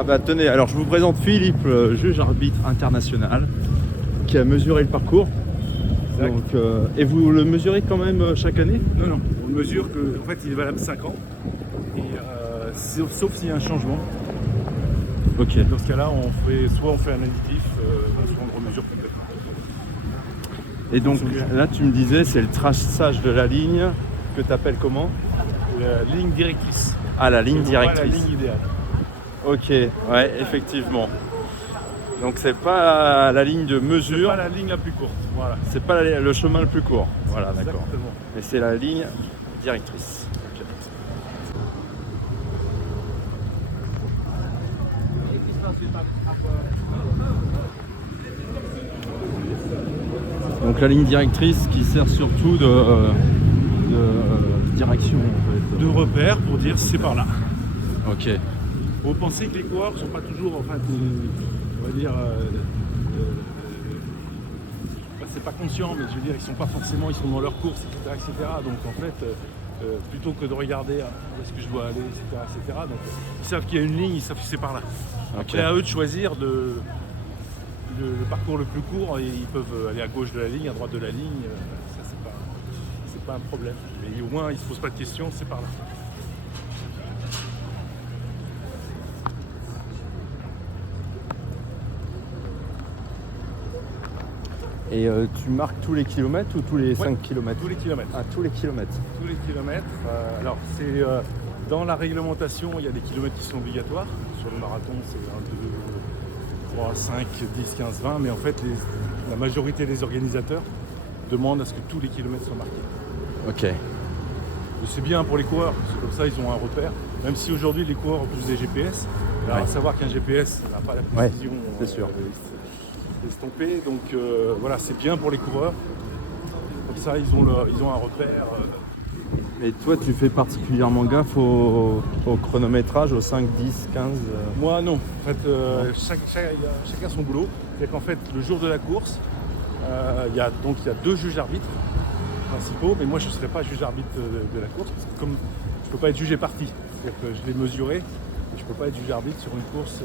Ah bah tenez, alors je vous présente Philippe, le juge arbitre international, qui a mesuré le parcours. Donc, et vous le mesurez quand même chaque année? Non, on mesure que en fait il est valable 5 ans, et sauf s'il y a un changement. Ok. Dans ce cas-là, soit on fait un additif, soit on le remesure complètement. Et donc là tu me disais, c'est le traçage de la ligne que tu appelles comment? La ligne directrice. Ah, la ligne Et non pas directrice. la ligne idéale. Ok, ouais, effectivement. Donc c'est pas la ligne de C'est mesure, pas la ligne la plus courte. Voilà. c'est pas le chemin le plus court. Voilà, d'accord. Exactement. Mais c'est la ligne directrice. Ok. Donc la ligne directrice qui sert surtout de direction en fait. De repères pour dire c'est par là. Ok. Vous pensez que les coureurs ne sont pas toujours, on va dire, c'est pas conscient, mais je veux dire, ils sont pas forcément, ils sont dans leur course, etc. Donc en fait, plutôt que de regarder où est-ce que je dois aller, etc. Donc ils savent qu'il y a une ligne, ils savent que c'est par là. Après, à eux de choisir le parcours le plus court, et ils peuvent aller à gauche de la ligne, à droite de la ligne, ça c'est pas un problème. Mais au moins, ils se posent pas de questions, c'est par là. Et tu marques tous les kilomètres ou tous les 5 kilomètres? Tous les kilomètres. Ah, tous les kilomètres. Tous les kilomètres. Alors, c'est dans la réglementation, il y a des kilomètres qui sont obligatoires. Sur le marathon, c'est 1, 2, 3, 5, 10, 15, 20. Mais en fait, la majorité des organisateurs demandent à ce que tous les kilomètres soient marqués. Ok. Et c'est bien pour les coureurs, parce que comme ça, ils ont un repère. Même si aujourd'hui, les coureurs ont tous des GPS. Alors, à savoir qu'un GPS n'a pas la précision. C'est sûr. Estompée. Donc voilà, c'est bien pour les coureurs. Comme ça, ils ont un repère. Mais toi, tu fais particulièrement gaffe au chronométrage, au 5, 10, 15 Moi, non. En fait, chacun son boulot. C'est-à-dire qu'en fait, le jour de la course, il y a 2 juges arbitres principaux, mais moi, je ne serai pas juge arbitre de la course, parce que comme je ne peux pas être jugé parti, c'est-à-dire que je l'ai mesuré. Je ne peux pas être juge arbitre sur une course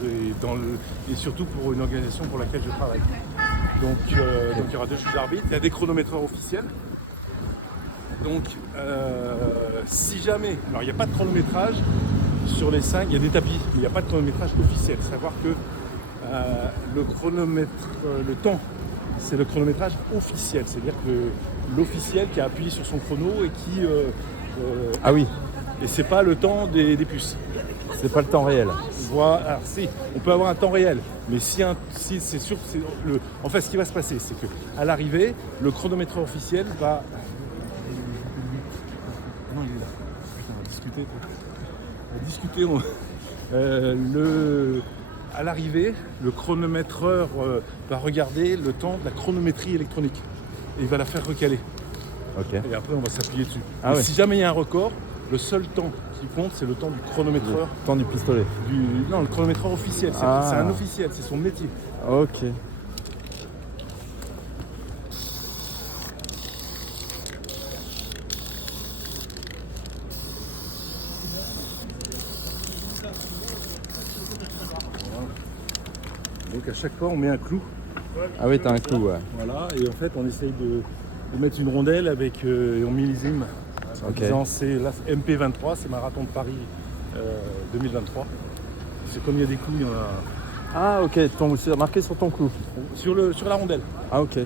et surtout pour une organisation pour laquelle je travaille. Donc il y aura 2 juges arbitres, il y a des chronométreurs officiels. Donc si jamais, alors il n'y a pas de chronométrage sur les 5, il y a des tapis, mais il n'y a pas de chronométrage officiel. Savoir que le temps, c'est le chronométrage officiel, c'est-à-dire que l'officiel qui a appuyé sur son chrono et qui... Ah oui. Et c'est pas le temps des puces. C'est pas le temps réel. Voilà, alors si, on peut avoir un temps réel, mais si c'est sûr, en fait, ce qui va se passer, c'est que à l'arrivée, le chronométreur officiel va. Non, il est là. Putain, on va discuter. À l'arrivée, le chronométreur va regarder le temps de la chronométrie électronique et il va la faire recaler. Ok. Et après, on va s'appuyer dessus. Ah ouais. Si jamais il y a un record, le seul temps qui compte, c'est le temps du chronométreur. Le temps du pistolet. Non, le chronométreur officiel. C'est un officiel, c'est son métier. Ok. Donc à chaque fois, on met un clou. Ah oui, t'as un clou, ouais. Voilà, et en fait, on essaye de mettre une rondelle avec et on millésime. En disant, c'est la MP23, c'est Marathon de Paris 2023. C'est comme il y a des clous, il y en a. Ah ok, c'est marqué sur ton clou. Sur la rondelle. Ah ok.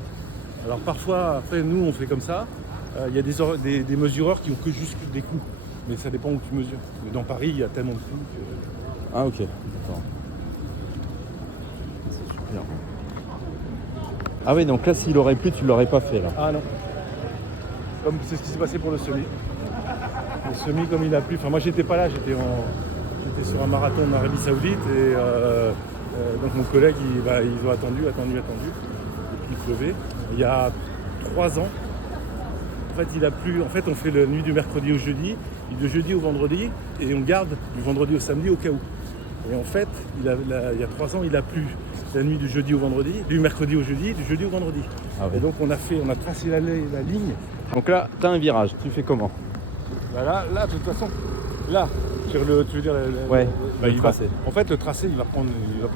Alors parfois, après nous on fait comme ça, il y a des mesureurs qui ont que juste des clous. Mais ça dépend où tu mesures. Mais dans Paris, il y a tellement de clous que... Ah ok, d'accord. C'est super. Ah oui, donc là s'il aurait plu, tu l'aurais pas fait là. Ah non. Comme c'est ce qui s'est passé pour le semi. Le semi, comme il a plu, enfin moi j'étais pas là, j'étais sur un marathon en Arabie Saoudite et donc mon collègue ils ont attendu et puis il pleuvait. Il y a 3 ans, en fait il a plu, en fait on fait la nuit du mercredi au jeudi, du jeudi au vendredi et on garde du vendredi au samedi au cas où. Et en fait il y a 3 ans il a plu la nuit du jeudi au vendredi, du mercredi au jeudi, du jeudi au vendredi. Ah ouais. Et donc on a tracé la ligne. Donc là, t'as un virage, tu fais comment? Bah là, de toute façon, là, tu Tu veux dire Ouais, bah, le il va- tracé. En fait, le tracé, il va prendre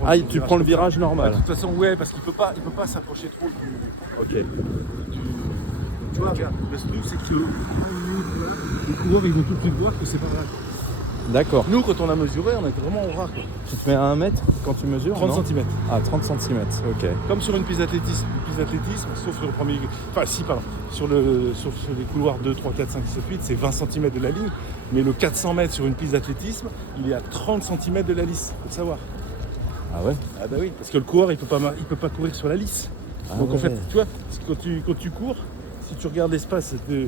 Ah, son tu prends le comme ça. virage Bah, normal. de toute façon, ouais, parce qu'il peut pas s'approcher trop. Ok. Tu vois, regarde, le truc, c'est que les coureurs, ils vont tout de suite voir que c'est pas vrai. D'accord. Nous, quand on a mesuré, on était vraiment au ras, quoi. Tu te mets à 1 mètre quand tu mesures? 30 non cm. Ah, 30 cm, ok. Comme sur une piste d'athlétisme. Une piste d'athlétisme, sauf sur le premier. Enfin, si, pardon. Sur les couloirs 2, 3, 4, 5, 7, 8, c'est 20 cm de la ligne. Mais le 400 mètres sur une piste d'athlétisme, il est à 30 cm de la lisse. Faut le savoir. Ah ouais? Ah bah oui, parce que le coureur, il peut pas courir sur la lisse. Ah Donc en ouais. fait, tu vois, quand tu cours, si tu regardes l'espace de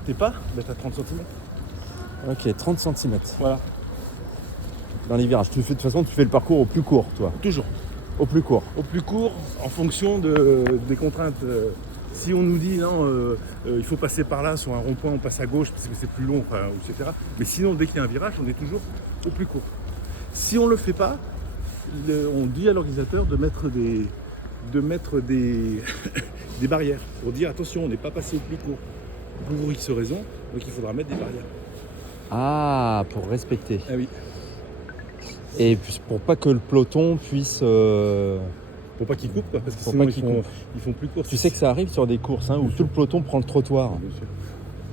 tes pas, bah, tu as 30 cm. Ok, 30 cm Voilà, dans les virages. De toute façon, tu fais le parcours au plus court, toi. toujours. Au plus court. Au plus court, en fonction des contraintes. Si on nous dit non, il faut passer par là, sur un rond-point, on passe à gauche parce que c'est plus long, enfin, etc. Mais sinon, dès qu'il y a un virage, on est toujours au plus court. Si on ne le fait pas, on dit à l'organisateur de mettre des des barrières pour dire attention, on n'est pas passé au plus court. Pour X raison, donc il faudra mettre des barrières. Ah, pour respecter. Ah oui. Et puis pour pas que le peloton puisse... Pour pas qu'ils coupent, quoi, parce que Pour sinon pas ils qu'ils font, ils font plus court. Tu sais que ça arrive sur des courses où tout le peloton prend le trottoir. Bien sûr.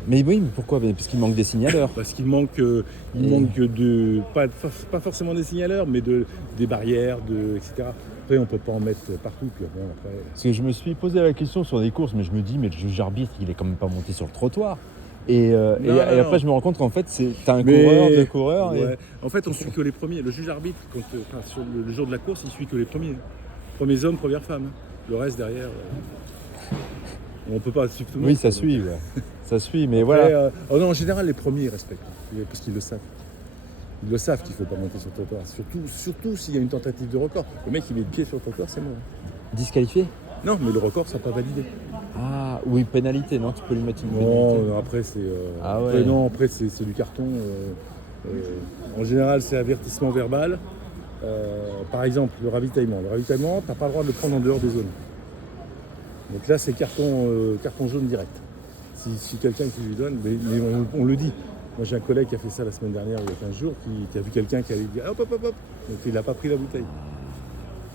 Mais oui, mais pourquoi? Parce qu'il manque des signaleurs. Parce qu'il manque, de pas forcément des signaleurs, mais des barrières, etc. Après, on peut pas en mettre partout. Puis bon, après... Parce que je me suis posé la question sur des courses, mais je me dis, mais le juge arbitre, il est quand même pas monté sur le trottoir. Et après, non. je me rends compte qu'en fait, t'as un coureur, deux coureurs. Ouais. En fait, on suit que les premiers. Le juge arbitre, sur le jour de la course, il suit que les premiers. Premiers hommes, premières femmes. Le reste derrière, on peut pas suivre tout le monde. Oui, ça suit, ouais. Ça suit, mais Après, voilà. non, en général, les premiers ils respectent, parce qu'ils le savent. Ils le savent qu'il ne faut pas monter sur le trottoir. Surtout s'il y a une tentative de record. Le mec, il met le pied sur le trottoir, c'est mort. Disqualifié? Non, mais le record, ça n'a pas validé. Ah, oui, pénalité, non? Tu peux lui mettre une pénalité? Non, après, c'est Ah ouais. après, c'est du carton. En général, c'est avertissement verbal. Par exemple, le ravitaillement. Le ravitaillement, tu n'as pas le droit de le prendre en dehors des zones. Donc là, c'est carton jaune direct. Si quelqu'un qui lui donne, mais on le dit. Moi, j'ai un collègue qui a fait ça la semaine dernière, il y a 15 jours, qui a vu quelqu'un qui allait dire hop, hop, hop, hop. Donc il n'a pas pris la bouteille.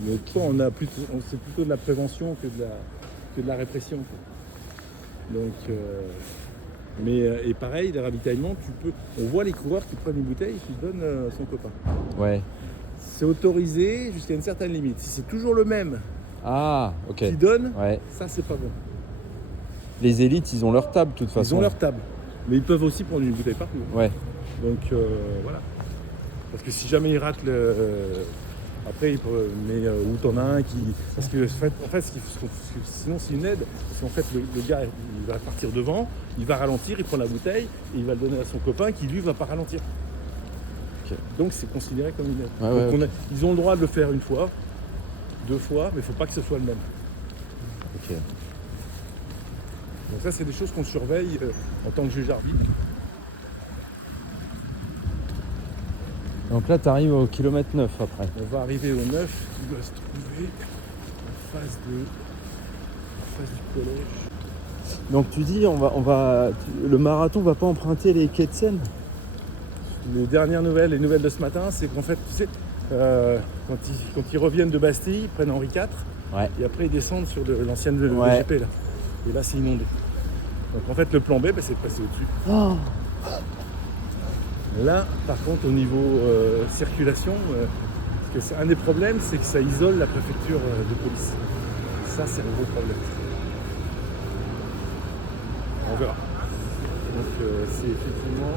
Mais toi, c'est plutôt de la prévention que de la répression, quoi. Donc, et pareil, les ravitaillements, on voit les coureurs qui prennent une bouteille et qui donnent à son copain. Ouais. C'est autorisé jusqu'à une certaine limite. Si c'est toujours le même Ah, ok. qui donne, Ouais. ça c'est pas bon. Les élites, ils ont leur table, de toute façon. Ils ont leur table. Mais ils peuvent aussi prendre une bouteille partout. Ouais. Donc voilà. Parce que si jamais ils ratent après, ou t'en as un qui. Parce que en fait sinon c'est une aide. Parce qu'en fait, le gars, il va partir devant, il va ralentir, il prend la bouteille et il va le donner à son copain qui lui va pas ralentir. Ok. Donc c'est considéré comme une aide. Ouais, Donc ouais, ils ont le droit de le faire une fois, 2 fois, mais il ne faut pas que ce soit le même. Ok. Donc ça, c'est des choses qu'on surveille en tant que juge arbitre. Donc là, tu arrives au kilomètre 9 après. On va arriver au 9, qui doit se trouver en face du collège. Donc tu dis, le marathon va pas emprunter les quais de Seine? Les dernières nouvelles, les nouvelles de ce matin, c'est qu'en fait, tu sais, quand ils reviennent de Bastille, ils prennent Henri IV, Ouais. et après ils descendent sur l'ancienne Ouais. VGP là. Et là, c'est inondé. Donc en fait, le plan B, c'est de passer au-dessus. Oh. Là, par contre, au niveau circulation, parce que un des problèmes, c'est que ça isole la préfecture de police. Ça, c'est un gros problème. On verra. Donc c'est effectivement